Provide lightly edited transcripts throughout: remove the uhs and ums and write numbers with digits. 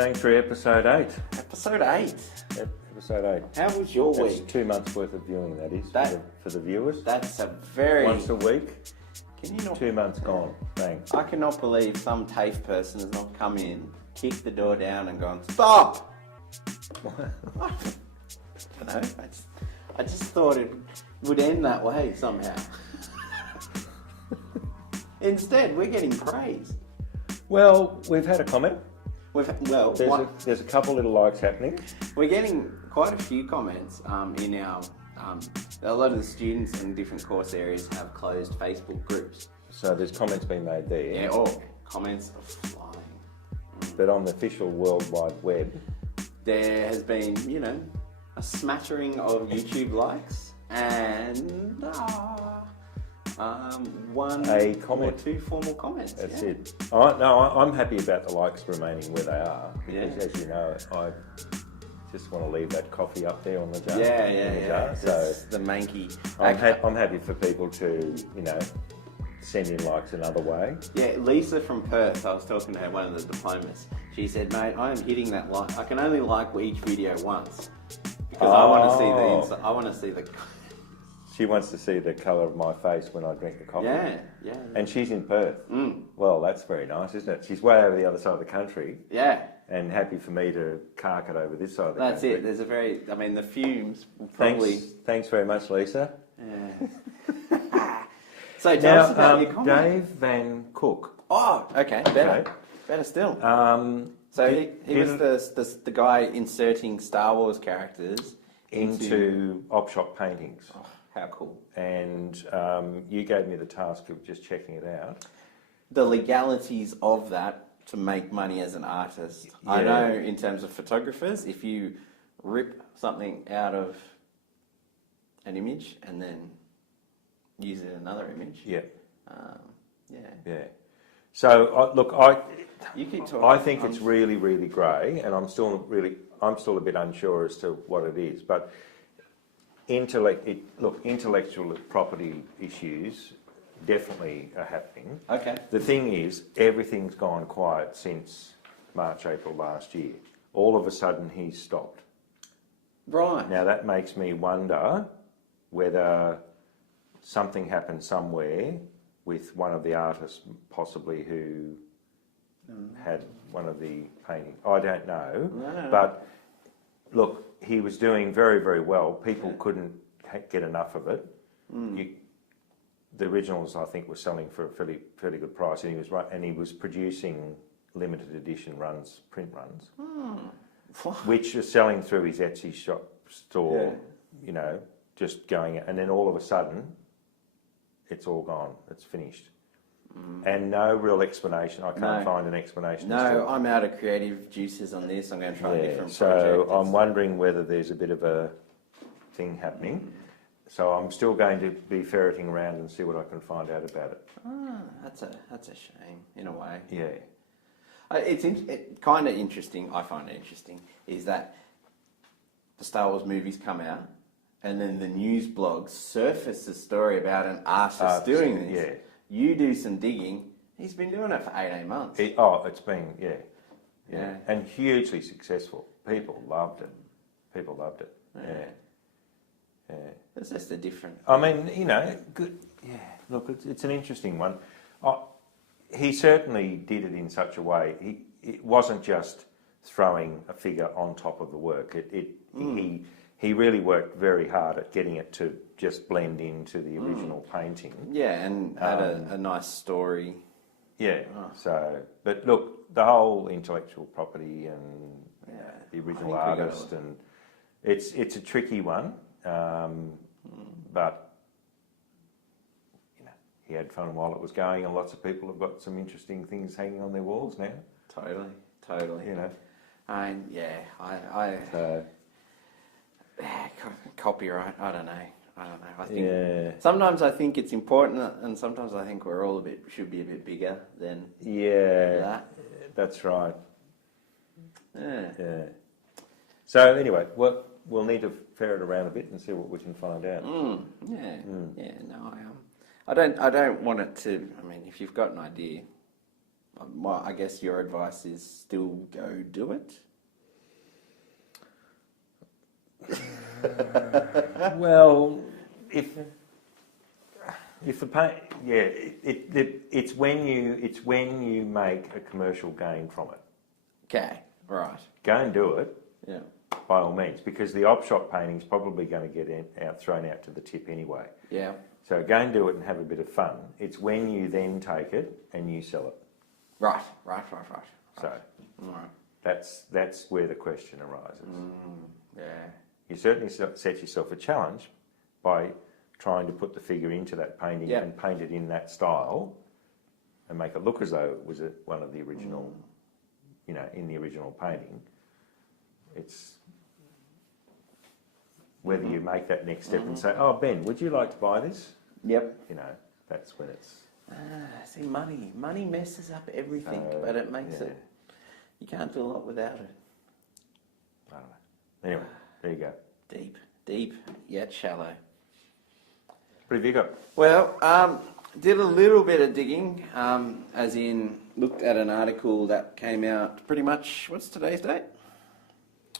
Sanctuary episode 8. Episode 8. Episode 8. How was your That's week? 2 months worth of viewing, that is, for the viewers. That's a very... Once a week. Can you not... 2 months gone. Thanks. I cannot believe some TAFE person has not come in, kicked the door down and gone, stop! I don't know. I just thought it would end that way somehow. Instead, we're getting praise. Well, we've had a comment. There's a couple little likes happening. We're getting quite a few comments in our... a lot of the students in different course areas have closed Facebook groups. So there's comments being made there. Yeah, comments are flying. But on the official World Wide Web... There has been, a smattering of YouTube likes and one a comment. Or two formal comments. That's it. I'm happy about the likes remaining where they are because, as you know, I just want to leave that coffee up there on the jar. Yeah. So the manky. I'm happy for people to, send in likes another way. Yeah, Lisa from Perth, I was talking to her, one of the diplomas. She said, mate, I am hitting that like. I can only like each video once because I want to see the. She wants to see the colour of my face when I drink the coffee. Yeah. And she's in Perth. Well, that's very nice, isn't it? She's way over the other side of the country. Yeah. And happy for me to cark it over this side of the country. That's it. There's the fumes probably... Thanks very much, Lisa. Yeah. So tell us about your comment. Dave Van Cook. Oh, okay. Better still. So he was the guy inserting Star Wars characters into op shop paintings. Oh, how cool. And you gave me the task of just checking it out. The legalities of that to make money as an artist. Yeah. I know in terms of photographers, if you rip something out of an image and then use it in another image. Yeah. Yeah. So you keep talking. I think it's really, really grey, and I'm still a bit unsure as to what it is. But intellectual property issues definitely are happening. Okay. The thing is, everything's gone quiet since March, April last year. All of a sudden, he's stopped. Right. Now that makes me wonder whether something happened somewhere with one of the artists, possibly who had one of the paintings. I don't know. No. But look, he was doing very, very well. People couldn't get enough of it. The originals, I think, were selling for a fairly good price, and he was producing limited edition print runs, which are selling through his Etsy shop store. Just going, and then all of a sudden, it's all gone. It's finished. And no real explanation. I can't find an explanation. No, I'm out of creative juices on this. I'm going to try a different project. So I'm wondering whether there's a bit of a thing happening. So I'm still going to be ferreting around and see what I can find out about it. That's a shame in a way. Yeah. It's kind of interesting. I find it interesting is that the Star Wars movies come out, and then the news blogs surface a story about an artist doing this. Yeah. You do some digging. He's been doing it for 18 months. It's been, yeah. And hugely successful. People loved it. Yeah. It's just a different... I mean, good. Yeah, look, it's an interesting one. He certainly did it in such a way. It wasn't just throwing a figure on top of the work. He really worked very hard at getting it to just blend into the original painting. Yeah, and had a nice story. Yeah. So, but look, the whole intellectual property and the original artist, and it's a tricky one. But he had fun while it was going, and lots of people have got some interesting things hanging on their walls now. Totally. Copyright. I don't know. I think sometimes I think it's important, and sometimes I think we're all should be a bit bigger than that. That's right. Yeah. So anyway, we'll need to ferret around a bit and see what we can find out. I don't want it to. I mean, if you've got an idea, I guess your advice is still go do it. Well, if the pay, yeah, it's when you make a commercial gain from it. Okay, right. Go and do it. Yeah. By all means, because the op shop painting's probably going to get thrown out to the tip anyway. Yeah. So go and do it and have a bit of fun. It's when you then take it and you sell it. Right. So All right. that's where the question arises. Yeah. You certainly set yourself a challenge by trying to put the figure into that painting and paint it in that style and make it look as though it was one of the original, in the original painting. It's whether you make that next step and say, oh, Ben, would you like to buy this? Yep. That's when it's... See, money messes up everything, but it makes it... You can't do a lot without it. I don't know. Anyway, there you go. Deep, yet shallow. What have you got? Well, did a little bit of digging, as in looked at an article that came out pretty much, what's today's date?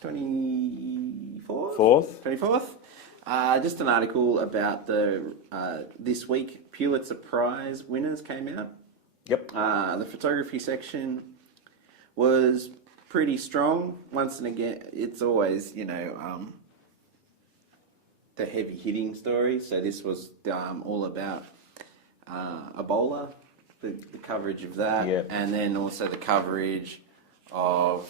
24th? 24th. Just an article about the this week Pulitzer Prize winners came out. Yep. The photography section was pretty strong. Once and again, it's always, the heavy hitting stories. So this was all about Ebola, the coverage of that, and then also the coverage of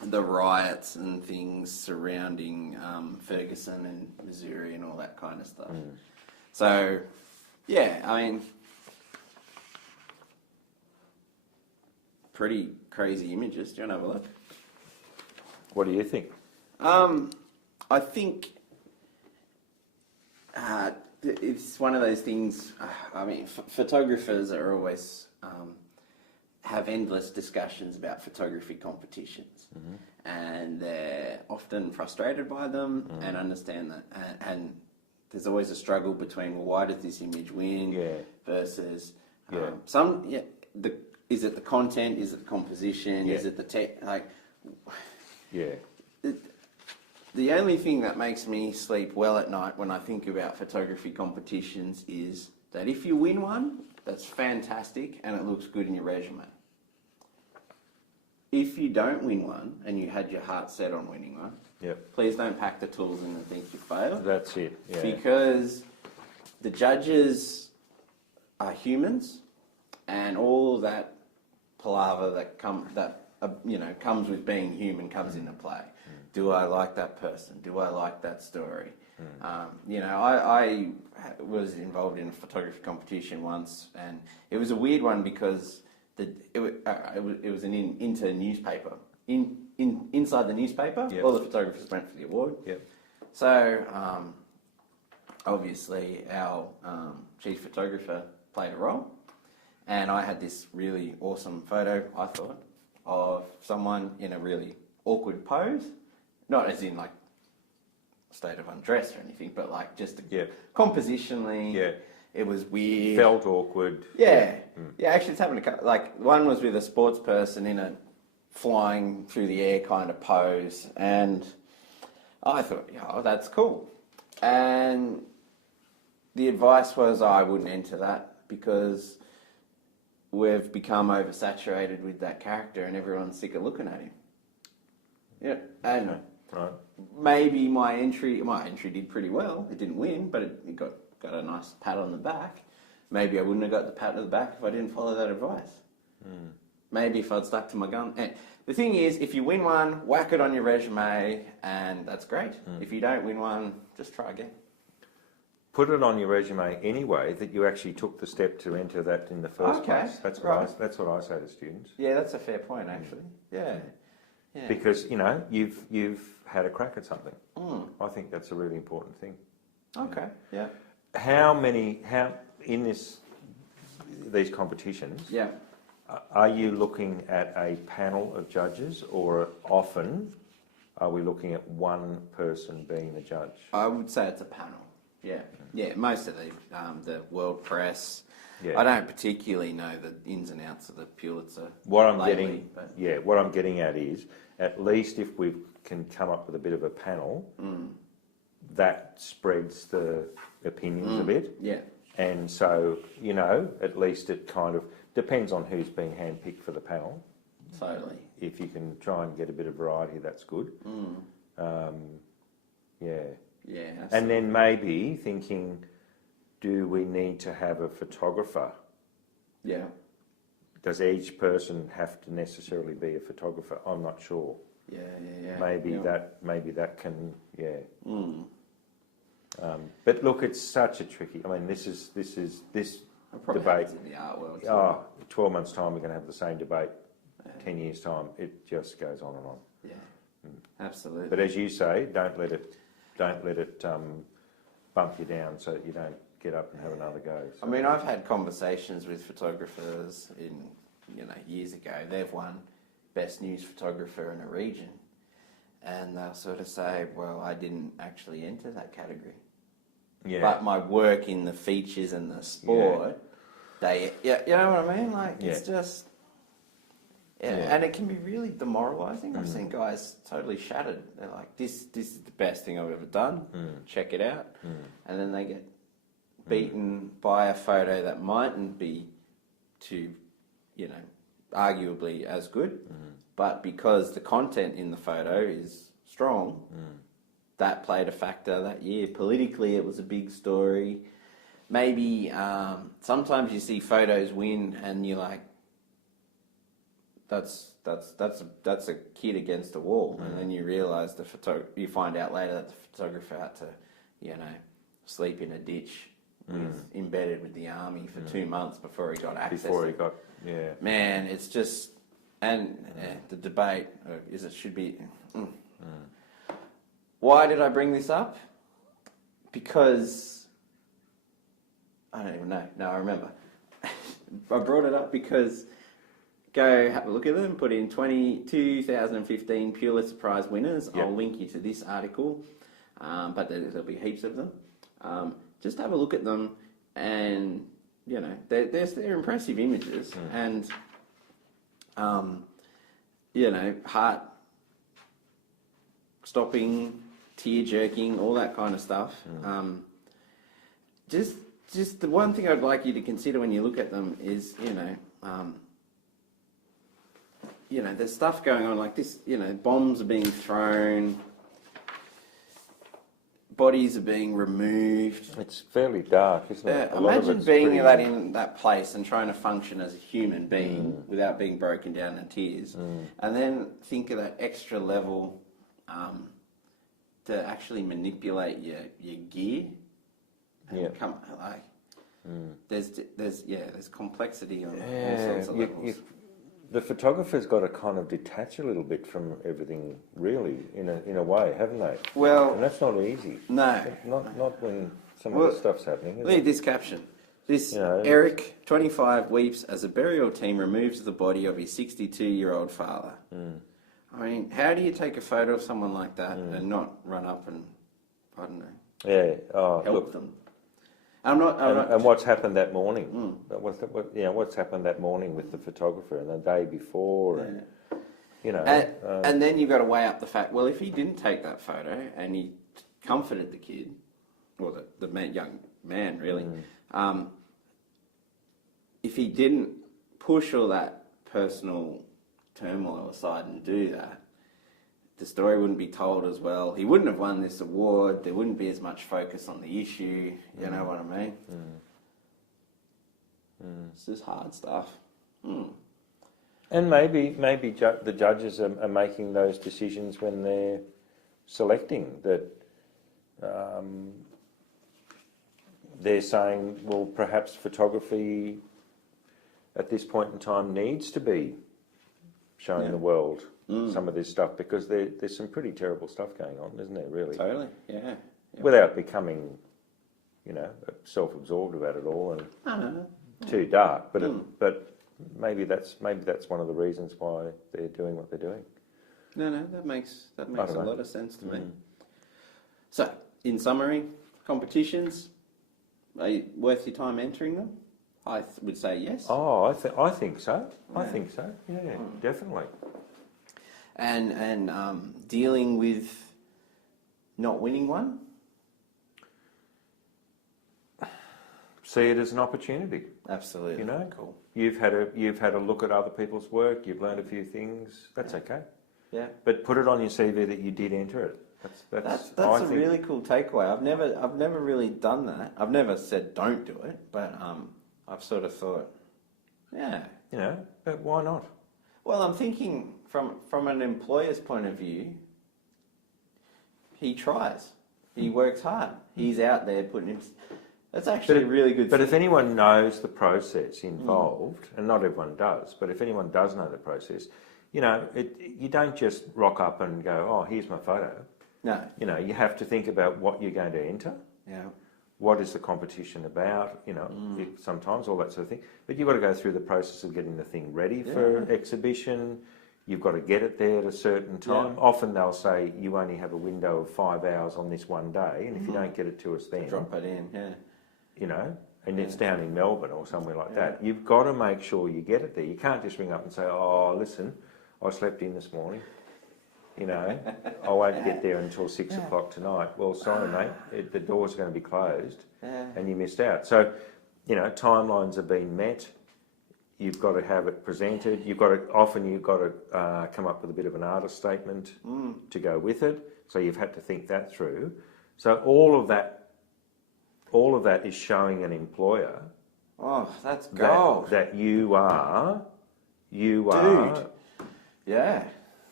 the riots and things surrounding Ferguson and Missouri and all that kind of stuff. So, yeah, I mean, pretty crazy images. Do you want to have a look? What do you think? I think it's one of those things. I mean, photographers are always have endless discussions about photography competitions, and they're often frustrated by them and understand that. And there's always a struggle between, well, why does this image win versus is it the content? Is it the composition? Is it the tech? The only thing that makes me sleep well at night when I think about photography competitions is that if you win one, that's fantastic and it looks good in your resume. If you don't win one and you had your heart set on winning one, please don't pack the tools in and think you failed. That's it. Yeah. Because the judges are humans, and all that palaver that comes with being human comes into play. Do I like that person? Do I like that story? I was involved in a photography competition once, and it was a weird one because it was an inter-newspaper. Inside the newspaper, all the photographers went for the award. So, obviously, our chief photographer played a role, and I had this really awesome photo, I thought, of someone in a really awkward pose. Not as in like state of undress or anything, but like just compositionally, it was weird. Felt awkward. Actually, it's happened like one was with a sports person in a flying through the air kind of pose, and I thought, that's cool. And the advice was I wouldn't enter that because we've become oversaturated with that character and everyone's sick of looking at him. And maybe my entry did pretty well. It didn't win, but it got a nice pat on the back. Maybe I wouldn't have got the pat on the back if I didn't follow that advice. Maybe if I'd stuck to my gun. And the thing is, if you win one, whack it on your resume, and that's great. If you don't win one, just try again. Put it on your resume anyway that you actually took the step to enter that in the first place. That's what I say to students. Yeah, that's a fair point, actually. Yeah. Because you've had a crack at something. I think that's a really important thing. Okay. Yeah. How in these competitions? Yeah. Are you looking at a panel of judges, or often are we looking at one person being the judge? I would say it's a panel. Yeah. Yeah. Most of the world press, I don't particularly know the ins and outs of the Pulitzer. What I'm lately, what I'm getting at is, at least if we can come up with a bit of a panel, that spreads the opinions a bit. Yeah. And so, you know, at least it kind of depends on who's being handpicked for the panel. Totally. If you can try and get a bit of variety, that's good. Yeah. Yeah. And then maybe thinking, do we need to have a photographer? Yeah. Does each person have to necessarily be a photographer? I'm not sure. Yeah. Maybe that can, but look, it's such a tricky. I mean, this debate. In the art world too. 12 months' time, we're going to have the same debate. 10 years' time, it just goes on and on. Yeah, absolutely. But as you say, don't let it bump you down so that you don't get up and have another go. So. I mean, I've had conversations with photographers years ago. They've won best news photographer in a region, and they'll sort of say, "Well, I didn't actually enter that category, but my work in the features and the sport, you know what I mean? Like it's just." And it can be really demoralising. I've seen guys totally shattered. They're like, this is the best thing I've ever done. Check it out. And then they get beaten by a photo that mightn't be too, arguably as good. But because the content in the photo is strong, that played a factor that year. Politically, it was a big story. Maybe sometimes you see photos win and you're like, that's a kid against a wall, and then you realise you find out later that the photographer had to, sleep in a ditch, embedded with the army for 2 months before he got access. Man, it's just the debate should be. Why did I bring this up? Because I don't even know. No, I remember. I brought it up because. Go have a look at them, put in 2015 Pulitzer Prize winners. I'll link you to this article, but there'll be heaps of them. Just have a look at them, and, they're impressive images, and, heart stopping, tear jerking, all that kind of stuff. Just the one thing I'd like you to consider when you look at them is, there's stuff going on like this, bombs are being thrown, bodies are being removed. It's fairly dark, isn't it? Imagine being in that place and trying to function as a human being without being broken down in tears. And then think of that extra level to actually manipulate your gear. And there's complexity on all sorts of levels. The photographer's got to kind of detach a little bit from everything, really, in a way, haven't they? Well, and that's not easy. No, not when some of this stuff's happening. Read this caption. Eric, 25, weeps as a burial team removes the body of his 62-year-old father. I mean, how do you take a photo of someone like that and not run up and, I don't know, help them? And what's happened that morning? What's happened that morning with the photographer and the day before, and then you've got to weigh up the fact. Well, if he didn't take that photo and he comforted the kid, or the young man, really, if he didn't push all that personal turmoil aside and do that, the story wouldn't be told as well. He wouldn't have won this award. There wouldn't be as much focus on the issue. You know what I mean? It's just hard stuff. And maybe the judges are making those decisions when they're selecting that. They're saying, well, perhaps photography at this point in time needs to be showing the world some of this stuff, because there's some pretty terrible stuff going on, isn't there, really? Totally, yeah. Without becoming, self-absorbed about it all and too dark. But maybe that's one of the reasons why they're doing what they're doing. No, that makes a lot of sense to me. So, in summary, competitions, are you worth your time entering them? I would say yes. Oh, I think so. I think so. Yeah, definitely. And dealing with not winning one. See it as an opportunity. Absolutely. You know, cool. You've had a look at other people's work. You've learned a few things. That's okay. Yeah. But put it on your CV that you did enter it. That's a really cool takeaway. I've never really done that. I've never said don't do it, but I've sort of thought, yeah. You know, but why not? Well, I'm thinking from an employer's point of view, he tries. He works hard. He's out there putting him. That's actually a really good But thing. if anyone knows the process involved, and not everyone does, but if anyone does know the process, you know, you don't just rock up and go, oh, here's my photo. No. You know, you have to think about what you're going to enter. Yeah. What is the competition about? You know, sometimes all that sort of thing. But you've got to go through the process of getting the thing ready for exhibition. You've got to get it there at a certain time. Yeah. Often they'll say you only have a window of 5 hours on this one day, and if you don't get it to us then, Drop it in. Yeah. you know, and it's down in Melbourne or somewhere like that. You've got to make sure you get it there. You can't just ring up and say, oh, listen, I slept in this morning. You know, I won't get there until 6 o'clock tonight. Well, sorry, mate, the doors are going to be closed and you missed out. So, you know, timelines have been met. You've got to have it presented. You've got to come up with a bit of an artist statement to go with it. So you've had to think that through. So all of that is showing an employer. Oh, that's gold. That you are. Yeah.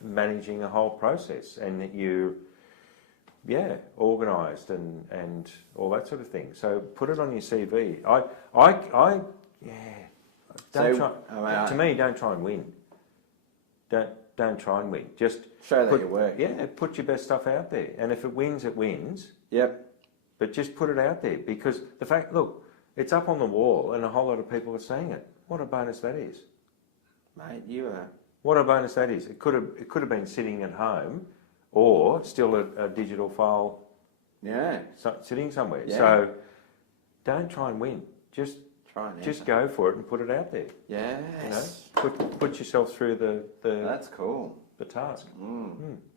Managing a whole process, and that you, organised and all that sort of thing. So put it on your CV. To me, don't try and win. Don't try and win. Just show that you work. Yeah, put your best stuff out there, and if it wins, it wins. Yep. But just put it out there, because the fact, look, it's up on the wall, and a whole lot of people are seeing it. What a bonus that is, mate! You are. What a bonus that is. It could have been sitting at home, or still a digital file. Yeah. Sitting somewhere. Yeah. So don't try and win. Just go for it and put it out there. Yes. You know, put yourself through the. That's cool. The task.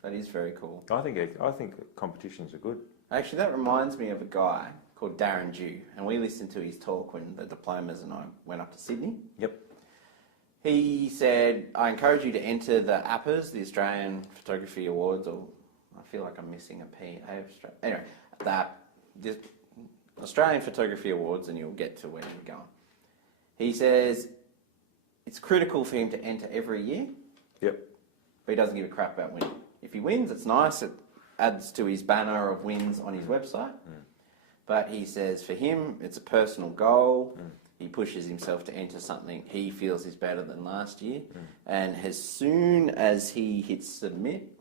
That is very cool. I think competitions are good. Actually, that reminds me of a guy called Darren Dew, and we listened to his talk when the diplomas and I went up to Sydney. Yep. He said, I encourage you to enter the APAs, the Australian Photography Awards, or I feel like I'm missing a P. Anyway, the Australian Photography Awards, and you'll get to where you're going. He says it's critical for him to enter every year. Yep. But he doesn't give a crap about winning. If he wins, it's nice. It adds to his banner of wins on his website. But he says for him, it's a personal goal. He pushes himself to enter something he feels is better than last year. And as soon as he hits submit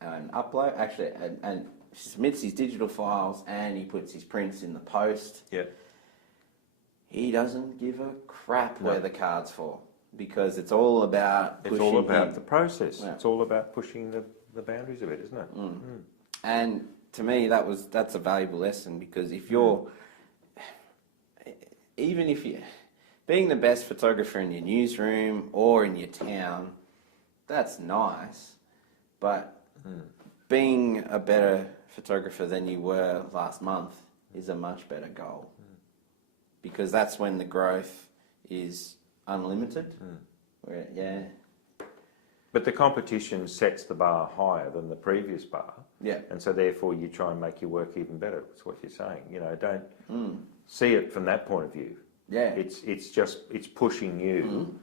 and upload, and submits his digital files and he puts his prints in the post, he doesn't give a crap where the cards fall, because it's all about pushing the process. Yeah. It's all about pushing the boundaries of it, isn't it? And to me, that's a valuable lesson, because if you're even if you're being the best photographer in your newsroom or in your town, that's nice. But being a better photographer than you were last month is a much better goal. Because that's when the growth is unlimited. But the competition sets the bar higher than the previous bar. Yeah. And so therefore you try and make your work even better. That's what you're saying. You know, don't see it from that point of view. Yeah. It's pushing you.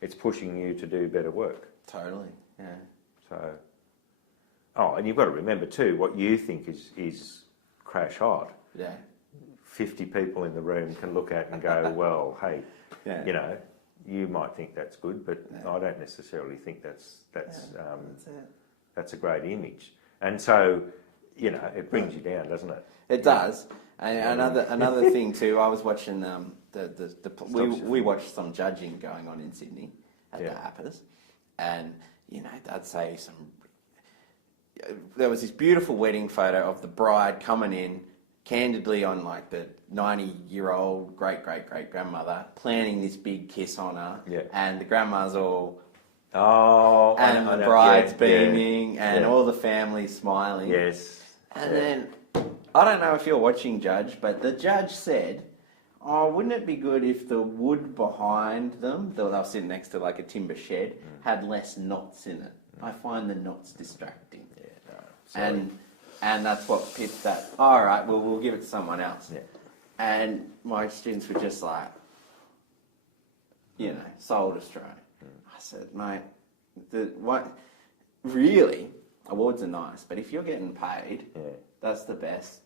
It's pushing you to do better work. Totally. Yeah. So and you've got to remember too, what you think is crash hot. Yeah. 50 people in the room can look at and go, well, hey, you know, you might think that's good, but I don't necessarily think that's a great image. And so, you know, it brings you down, doesn't it? It does. And another thing too, I was watching we watched some judging going on in Sydney at the APAs, and you know, I'd say there was this beautiful wedding photo of the bride coming in, candidly on like the 90-year-old great-great-great-grandmother planning this big kiss on her, Yeah. and the grandma's all, Oh, and I the know. bride's Yeah, beaming, and yeah. all the family smiling. Yes. And then, I don't know if you're watching, Judge, but the judge said, oh, wouldn't it be good if the wood behind them, they were sitting next to like a timber shed, had less knots in it? I find the knots distracting. Yeah, no, sorry. And that's what pipped that, all right, well, we'll give it to someone else. Yeah. And my students were just like, you know, soul destroying. I said, mate, really, awards are nice, but if you're getting paid, that's the best.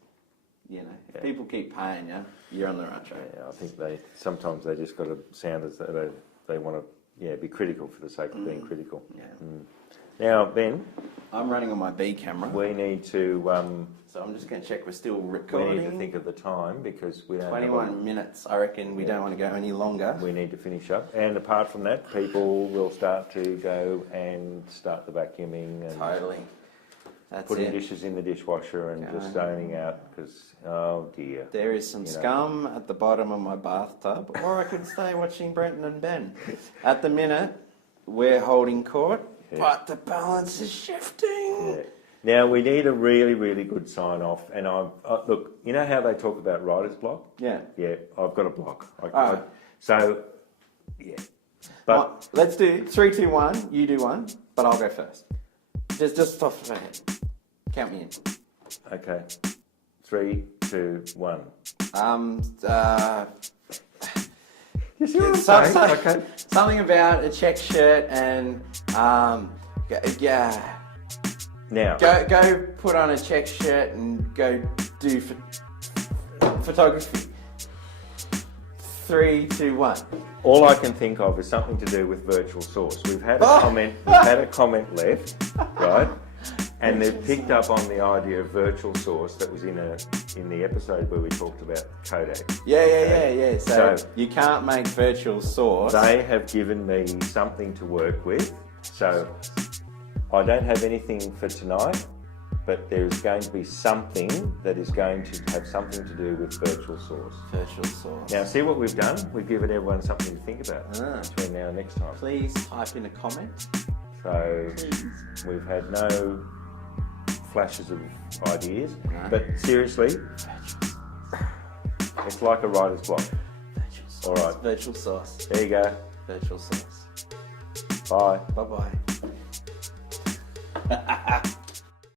You know, if people keep paying you, you're on the right track. Yeah, I think sometimes they just got to sound as though they want to be critical for the sake of being critical. Yeah. Now, Ben, I'm running on my B camera, we need to so I'm just going to check we're still we recording. need to think of the time because we don't 21 minutes, I reckon we don't want to go any longer. we need to finish up. And apart from that, people will start to go and start the vacuuming and Totally. That's putting it. dishes in the dishwasher and just zoning out because, oh dear. There is some scum at the bottom of my bathtub, or I could stay watching Brenton and Ben. At the minute, we're holding court, but the balance is shifting. Yeah. Now, we need a really, really good sign-off. And look, you know how they talk about writer's block? Yeah. Yeah, I've got a block. Alright. So, yeah. But Let's do 3, 2, 1. You do one, but I'll go first. Just off the head. Count me in. okay, 3, 2, 1. You see what I'm saying? Okay. Something about a check shirt and yeah. Now, Go put on a check shirt and go do photography. 3, 2, 1. all I can think of is something to do with virtual source. We've had a comment left, right? And they've picked up on the idea of virtual source that was in the episode where we talked about Kodak. Yeah. So you can't make virtual source. They have given me something to work with. So I don't have anything for tonight, but there is going to be something that is going to have something to do with virtual source. Virtual source. Now, see what we've done? We've given everyone something to think about between now and next time. Please type in a comment. So we've had no flashes of ideas, but seriously, it's like a writer's block. Virtual source. All right. Virtual source. There you go. Virtual source. Bye. Bye bye.